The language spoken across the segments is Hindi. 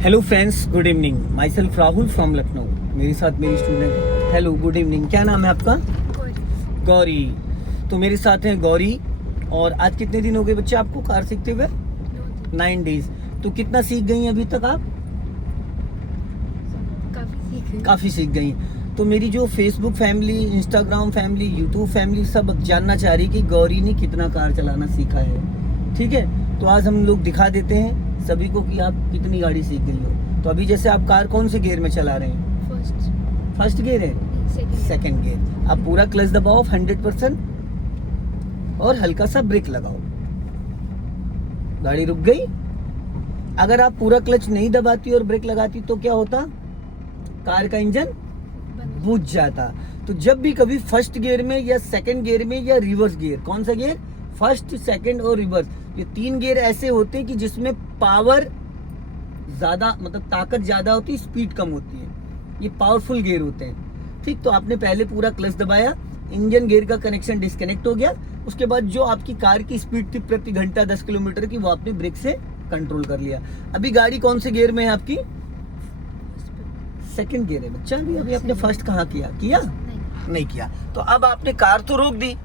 Hello friends, good evening. My self Rahul from Lucknow. मेरे साथ मेरी स्टूडेंट। Hello, good evening. क्या नाम है आपका? गौरी। तो मेरे साथ हैं गौरी। और आज कितने दिन हो गए बच्चे आपको कार सीखते हुए? 9 डेज। तो कितना सीख गई अभी तक आप? काफ़ी सीख गई। तो मेरी जो Facebook family, Instagram family, YouTube family सब जानना चाह रही कि गौरी ने कितना कार चलाना सीखा है। ठीक है, तो आज हम लोग दिखा देते हैं सभी को कि आप कितनी गाड़ी सीख गई हो। तो अभी जैसे आप कार कौन से गियर में चला रहे हैं? फर्स्ट गियर है? Second gear. आप पूरा क्लच दबाओ 100% और हल्का सा ब्रेक लगाओ। गाड़ी रुक गई। अगर आप पूरा क्लच नहीं दबाती और ब्रेक लगाती तो क्या होता? कार का इंजन बुझ जाता। तो जब भी कभी फर्स्ट गियर में या सेकंड गियर में या रिवर्स गियर, कौन सा गियर? फर्स्ट, सेकंड और रिवर्स, ये 3 गियर ऐसे होते हैं कि जिसमें पावर ज्यादा, मतलब ताकत ज्यादा होती है, स्पीड कम होती है। ये पावरफुल गियर होते हैं। ठीक, तो आपने पहले पूरा क्लच दबाया, इंजन गियर का कनेक्शन डिस्कनेक्ट हो गया। उसके बाद जो आपकी कार की स्पीड थी प्रति घंटा 10 किलोमीटर की, वो आपने ब्रेक से कंट्रोल कर लिया। अभी गाड़ी कौन से गियर में है आपकी? सेकंड गियर है बच्चा। अभी आपने फर्स्ट कहाँ किया? नहीं किया। तो अब आपने कार तो रोक दी।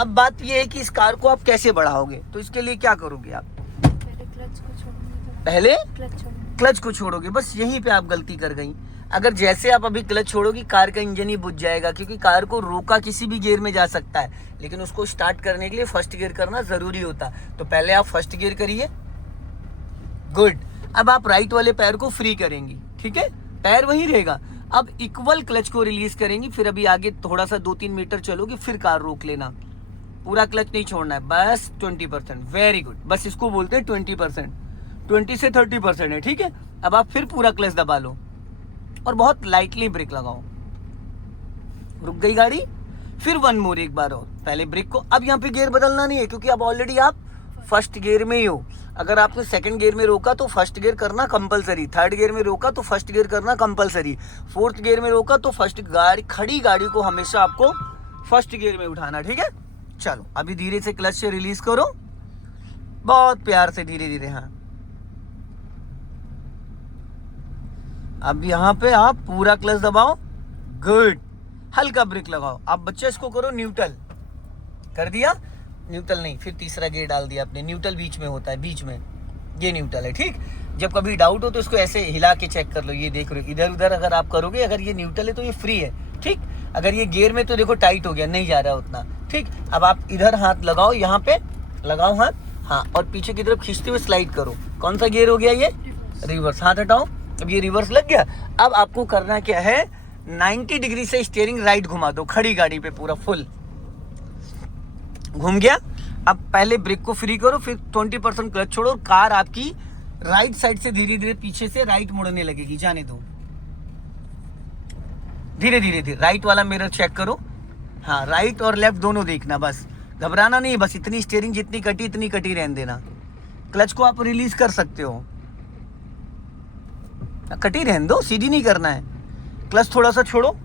अब बात यह है कि इस कार को आप कैसे बढ़ाओगे। तो इसके लिए क्या करोगे आप? पहले क्लच को छोड़ोगे। बस यहीं पे आप गलती कर गई। अगर जैसे आप अभी क्लच छोड़ोगी, कार का इंजन ही बुझ जाएगा, क्योंकि कार को रोका किसी भी गियर में जा सकता है, लेकिन उसको स्टार्ट करने के लिए फर्स्ट गियर करना जरूरी होता। तो पहले आप फर्स्ट गियर करिए। गुड। अब आप राइट वाले पैर को फ्री करेंगी। ठीक है, पैर वहीं रहेगा। अब इक्वल क्लच को रिलीज करेंगी। फिर अभी आगे थोड़ा सा 2-3 मीटर चलोगे, फिर कार रोक लेना। पूरा क्लच नहीं छोड़ना है, बस 20%। Very good. बस इसको बोलते हैं 20%। 20 से 30% है। ठीक है, अब आप फिर पूरा क्लच दबा लो और बहुत लाइटली ब्रेक लगाओ। रुक गई गाड़ी। फिर वन मोर, एक बार और पहले ब्रेक को। अब यहाँ पे गियर बदलना नहीं है, क्योंकि अब ऑलरेडी आप फर्स्ट गियर में ही हो। अगर आपने सेकंड गियर में रोका तो फर्स्ट गियर करना कंपलसरी, थर्ड गियर में रोका तो फर्स्ट गियर करना कंपलसरी, फोर्थ गियर में रोका तो फर्स्ट खड़ी गाड़ी को हमेशा आपको फर्स्ट गियर में उठाना। ठीक है, चलो अभी धीरे से क्लच से रिलीज करो, बहुत प्यार से, धीरे धीरे। हाँ, अब यहाँ पे आप पूरा क्लच दबाओ। गुड। हल्का ब्रेक लगाओ। अब बच्चे इसको करो न्यूट्रल। कर दिया? न्यूट्रल नहीं, फिर तीसरा गियर डाल दिया आपने। न्यूट्रल बीच में होता है, बीच में ये न्यूट्रल है। ठीक, जब कभी डाउट हो तो इसको ऐसे हिला के चेक कर लो। ये देख रहे हो, इधर उधर अगर आप करोगे, अगर ये न्यूट्रल है तो ये फ्री है। ठीक, अगर ये गियर में तो देखो टाइट हो गया, नहीं जा रहा उतना। ठीक, अब आप इधर हाथ लगाओ, यहाँ पे लगाओ हाथ। हाँ, और पीछे की तरफ खींचते हुए स्लाइड करो। कौन सा गियर हो गया ये? रिवर्स। हाथ हटाओ। अब ये रिवर्स लग गया। अब आपको करना क्या है? 90 डिग्री से स्टीयरिंग राइट घुमा दो खड़ी गाड़ी पे, पूरा फुल घूम गया। अब पहले ब्रेक को फ्री करो, फिर 20% क्लच छोड़ो और कार आपकी राइट साइड से धीरे धीरे पीछे से राइट मुड़ने लगेगी। जाने दो, धीरे धीरे धीरे। राइट वाला मिरर चेक करो। हाँ, राइट और लेफ्ट दोनों देखना, बस घबराना नहीं। बस इतनी स्टीयरिंग जितनी कटी इतनी कटी रहने देना। क्लच को आप रिलीज कर सकते हो, कटी रहने दो, सीधी नहीं करना है। क्लच थोड़ा सा छोड़ो।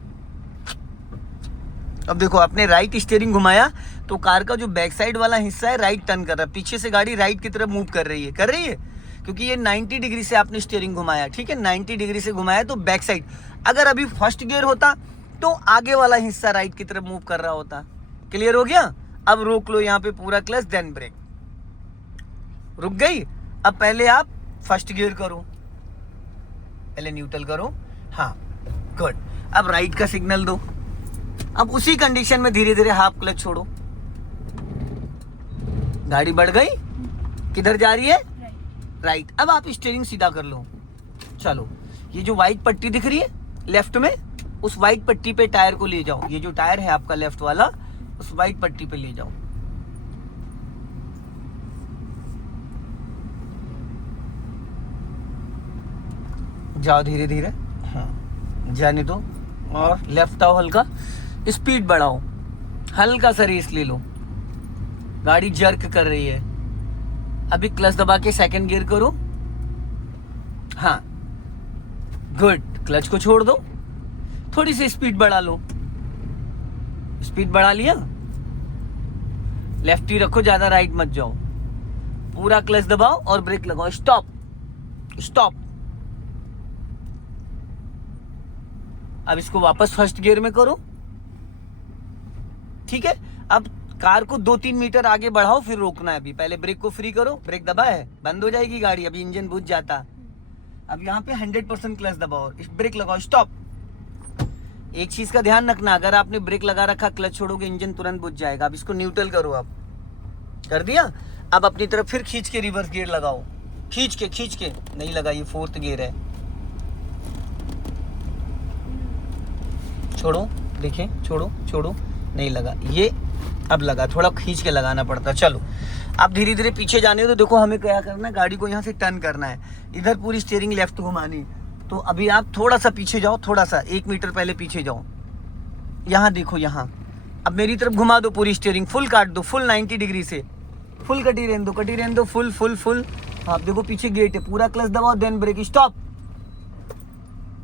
अब देखो, आपने राइट स्टीयरिंग घुमाया तो कार का जो बैक साइड वाला हिस्सा है राइट टर्न कर रहा है। पीछे से गाड़ी राइट की तरफ मूव कर रही है, क्योंकि ये 90 डिग्री से आपने स्टीयरिंग घुमाया। ठीक है, 90 डिग्री से घुमाया तो बैक साइड। अगर अभी फर्स्ट गियर होता तो आगे वाला हिस्सा राइट की तरफ मूव कर रहा होता। क्लियर हो गया? अब रोक लो यहाँ पे पूरा क्लच, देन ब्रेक। रुक गई। अब पहले आप फर्स्ट गियर करो, पहले न्यूट्रल करो। हाँ, गुड। अब राइट का सिग्नल दो। अब उसी कंडीशन में धीरे धीरे हाफ क्लच छोड़ो। गाड़ी बढ़ गई। किधर जा रही है? राइट। अब आप स्टीयरिंग सीधा कर लो। चलो, ये जो व्हाइट पट्टी दिख रही है लेफ्ट में, उस व्हाइट पट्टी पे टायर को ले जाओ। ये जो टायर है आपका लेफ्ट वाला, उस व्हाइट पट्टी पे ले जाओ। जाओ धीरे धीरे। हाँ, जाने दो। और लेफ्ट आओ, हल्का स्पीड बढ़ाओ, हल्का सा रेस ले लो। गाड़ी जर्क कर रही है। अभी क्लच दबा के सेकंड गियर करो। हाँ, गुड। क्लच को छोड़ दो, थोड़ी सी स्पीड बढ़ा लो। स्पीड बढ़ा लिया। लेफ्ट ही रखो, ज्यादा राइट मत जाओ। पूरा क्लच दबाओ और ब्रेक लगाओ। Stop, stop. अब इसको वापस फर्स्ट गियर में करो, ठीक है। अब कार को 2-3 मीटर आगे बढ़ाओ, फिर रोकना है। अभी पहले ब्रेक को फ्री करो, ब्रेक दबा है, बंद हो जाएगी गाड़ी, अभी इंजन बुझ जाता। अब यहाँ पे 100% क्लच दबाओ, ब्रेक लगाओ, स्टॉप। एक चीज का ध्यान रखना, अगर आपने ब्रेक लगा रखा, क्लच छोड़ोगे, इंजन तुरंत बुझ जाएगा। अब इसको न्यूट्रल करो, अब कर दिया। अब अपनी तरफ फिर खींच के रिवर्स गियर लगाओ, खींच के नहीं लगा, ये 4th गियर है, छोड़ो, देखें, छोड़ो, नहीं लगा, ये अब लगा, थोड़ा खींच के लगाना पड़ता। चलो अब धीरे धीरे पीछे जाने दो। देखो हमें क्या करना है, गाड़ी को यहाँ से टर्न करना है, इधर पूरी स्टीयरिंग लेफ्ट घुमानी। तो अभी आप थोड़ा सा पीछे जाओ, थोड़ा सा 1 मीटर पहले पीछे जाओ, यहाँ देखो, यहाँ अब मेरी तरफ घुमा दो पूरी स्टीयरिंग, फुल काट दो, फुल 90 डिग्री से, फुल कटी रहने दो, फुल। आप देखो पीछे गेट है, पूरा क्लच दबाओ, देन ब्रेक, स्टॉप।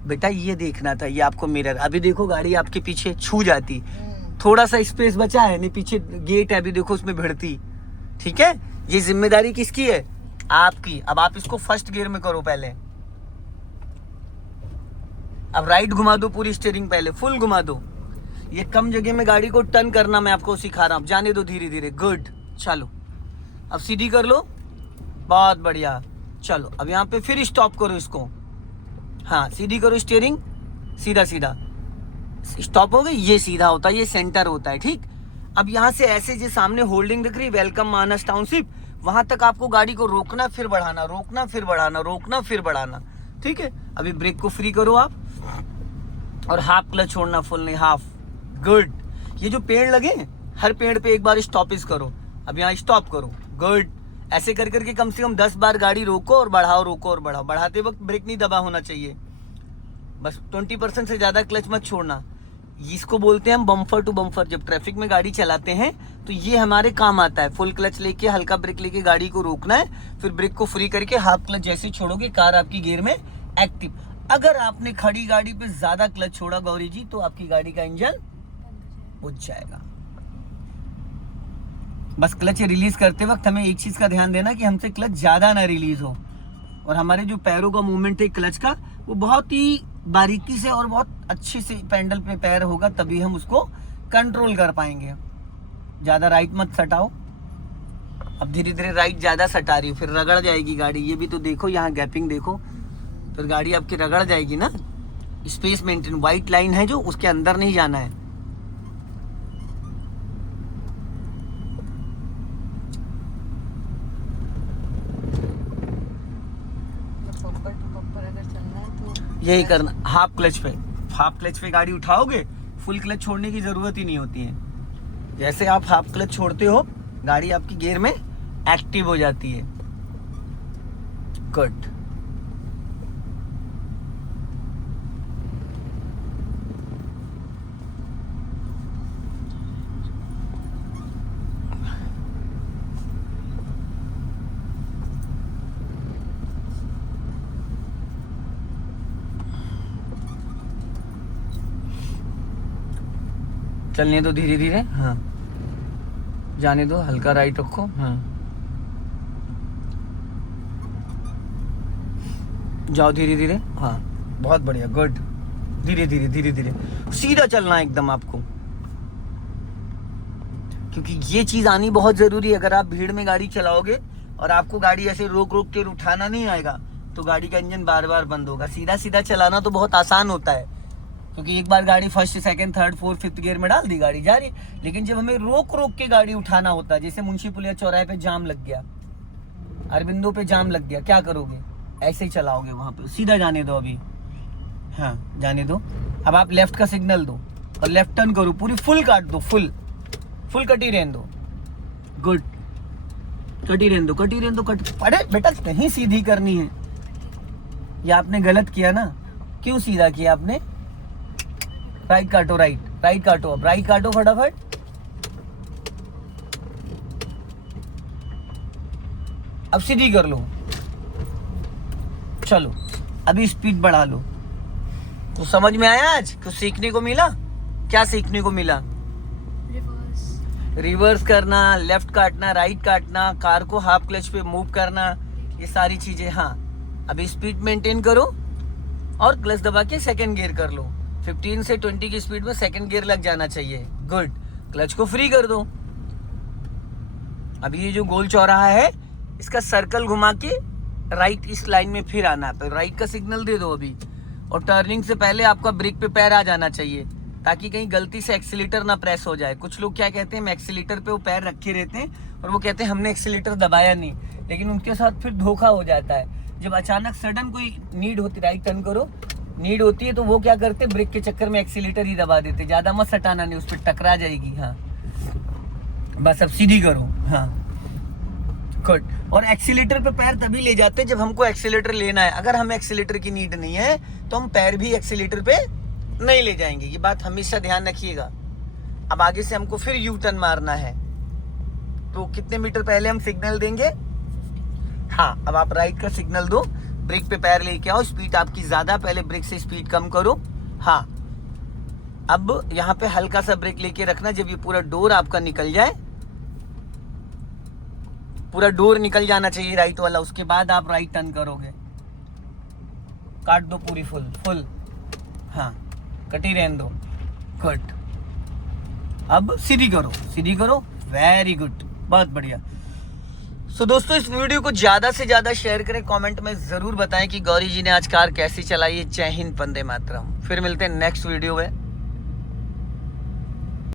बेटा ये देखना था, ये आपको मिरर, अभी देखो गाड़ी आपके पीछे छू जाती, थोड़ा सा स्पेस बचा है, नहीं पीछे गेट है, अभी देखो उसमें भिड़ती, ठीक है। ये जिम्मेदारी किसकी है, आपकी। अब आप इसको फर्स्ट गियर में करो पहले, अब राइट घुमा दो पूरी स्टीयरिंग, पहले फुल घुमा दो। ये कम जगह में गाड़ी को टर्न करना मैं आपको सिखा रहा हूँ, जाने दो धीरे धीरे, गुड। चलो अब सीधी कर लो, बहुत बढ़िया। चलो अब यहाँ पे फिर स्टॉप करो इसको, हाँ सीधी करो स्टीयरिंग, सीधा, स्टॉप हो गई, ये सीधा होता है, ये सेंटर होता है, ठीक। अब यहाँ से ऐसे जो सामने होल्डिंग दिख रही, वेलकम मानस टाउनशिप, वहां तक आपको गाड़ी को रोकना फिर बढ़ाना, रोकना फिर बढ़ाना, रोकना फिर बढ़ाना, ठीक है। अभी ब्रेक को फ्री करो आप, और हाफ क्लच छोड़ना, फुल नहीं, हाफ, गुड। ये जो पेड़ लगे, हर पेड़ पे एक बार स्टॉपेज करो, अब यहाँ स्टॉप करो, गुड। ऐसे कर करके कम से कम 10 बार गाड़ी रोको और बढ़ाओ, रोको और बढ़ाओ। बढ़ाते वक्त ब्रेक नहीं दबा होना चाहिए, बस 20% से ज्यादा क्लच मत छोड़ना। इसको बोलते हैं हम बम्फर टू बम्फर। जब ट्रैफिक में गाड़ी चलाते हैं तो ये हमारे काम आता है। फुल क्लच लेके, हल्का ब्रेक लेके गाड़ी को रोकना है, फिर ब्रेक को फ्री करके हाफ क्लच जैसे छोड़ोगे, कार आपकी गियर में एक्टिव। अगर आपने खड़ी गाड़ी पे ज्यादा क्लच छोड़ा गौरी जी, तो आपकी गाड़ी का इंजन बुझ जाएगा। बस क्लच रिलीज करते वक्त हमें एक चीज का ध्यान देना कि हमसे क्लच ज्यादा ना रिलीज हो, और हमारे जो पैरों का मूवमेंट है क्लच का, वो बहुत ही बारीकी से और बहुत अच्छे से पैडल पे पैर होगा, तभी हम उसको कंट्रोल कर पाएंगे। ज्यादा राइट मत सटाओ। अब धीरे धीरे राइट ज्यादा सटा रही हो, फिर रगड़ जाएगी गाड़ी। ये भी तो देखो, यहाँ गैपिंग देखो, फिर गाड़ी आपकी रगड़ जाएगी ना। स्पेस मेंटेन, व्हाइट लाइन है जो, उसके अंदर नहीं जाना है। यही करना, हाफ क्लच पे गाड़ी उठाओगे, फुल क्लच छोड़ने की जरूरत ही नहीं होती है। जैसे आप हाफ क्लच छोड़ते हो, गाड़ी आपकी गियर में एक्टिव हो जाती है, गुड। चलने दो धीरे धीरे, हाँ जाने दो, हल्का राइट रखो, हाँ जाओ धीरे धीरे, हाँ बहुत बढ़िया, गुड। धीरे धीरे सीधा चलना है एकदम आपको, क्योंकि ये चीज आनी बहुत जरूरी है। अगर आप भीड़ में गाड़ी चलाओगे और आपको गाड़ी ऐसे रोक रोक के उठाना नहीं आएगा, तो गाड़ी का इंजन बार बार बंद होगा। सीधा चलाना तो बहुत आसान होता है, क्योंकि एक बार गाड़ी first, second, third, fourth, fifth gear में डाल दी, गाड़ी जा रही। लेकिन जब हमें रोक रोक के गाड़ी उठाना होता है, जैसे मुंशी पुलिया चौराहे पे जाम लग गया, अरविंदो पे जाम लग गया, क्या करोगे? ऐसे ही चलाओगे वहां पे। सीधा जाने दो अभी, हाँ जाने दो। अब आप लेफ्ट का सिग्नल दो और लेफ्ट टर्न करो, पूरी फुल काट दो, फुल कटी रहने दो, गुड। कटी रहने दो, अरे बेटा नहीं सीधी करनी है, ये आपने गलत किया ना। क्यों सीधा किया आपने? राइट काटो, राइट काटो, अब राइट काटो फटाफट। अब सीधी कर लो, चलो अभी स्पीड बढ़ा लो। तो समझ में आया आज कुछ सीखने को मिला? क्या सीखने को मिला? रिवर्स करना, लेफ्ट काटना, राइट काटना, कार को हाफ क्लच पे मूव करना, ये सारी चीजें। हाँ अभी स्पीड मेंटेन करो और क्लच दबा के सेकंड गियर कर लो, 15 से 20 की स्पीड में सेकंड गियर लग जाना चाहिए। गुड। क्लच को फ्री कर दो। अभी ये जो गोल चौराहा है इसका सर्कल घुमा के राइट इस लाइन में फिर आना है, राइट का सिग्नल दे दो अभी। और टर्निंग से पहले आपका ब्रेक पे पैर आ जाना चाहिए ताकि कहीं गलती से एक्सीलेटर ना प्रेस हो जाए। कुछ लोग क्या कहते हैं, हम एक्सीलेटर पे वो पैर रखे रहते हैं और वो कहते हैं हमने एक्सीलेटर दबाया नहीं, लेकिन उनके साथ फिर धोखा हो जाता है। जब अचानक सडन कोई नीड होती, राइट टर्न करो, नीड होती है तो वो क्या करते, ब्रेक के चक्कर में एक्सीलेटर ही दबा देते। ज्यादा मत सटाना, नहीं उस पर टकरा जाएगी। हाँ बस अब सीधी करो। हाँ गुड। और एक्सीलेटर पे पैर तभी ले जाते हैं जब हमको एक्सीलेटर लेना है। अगर हमें एक्सीलेटर की नीड नहीं है तो हम पैर भी एक्सीलेटर पे नहीं ले जाएंगे। ये बात हमेशा ध्यान रखिएगा। अब आगे से हमको फिर यू टर्न मारना है तो कितने मीटर पहले हम सिग्नल देंगे? हाँ अब आप राइट का सिग्नल दो, ब्रेक पे पैर लेके आओ। स्पीड आपकी ज्यादा, पहले ब्रेक से स्पीड कम करो। हाँ अब यहाँ पे हल्का सा ब्रेक लेके रखना। जब ये पूरा डोर आपका निकल जाए, पूरा डोर निकल जाना चाहिए राइट वाला, उसके बाद आप राइट टर्न करोगे। काट दो पूरी फुल। हाँ कटी रहने दो। गुड। अब सीधी करो। वेरी गुड, बहुत बढ़िया। सो दोस्तों इस वीडियो को ज्यादा से ज्यादा शेयर करें, कमेंट में जरूर बताएं कि गौरी जी ने आज कार कैसी चलाई है। जय हिंद, वंदे मातरम। फिर मिलते हैं नेक्स्ट वीडियो में।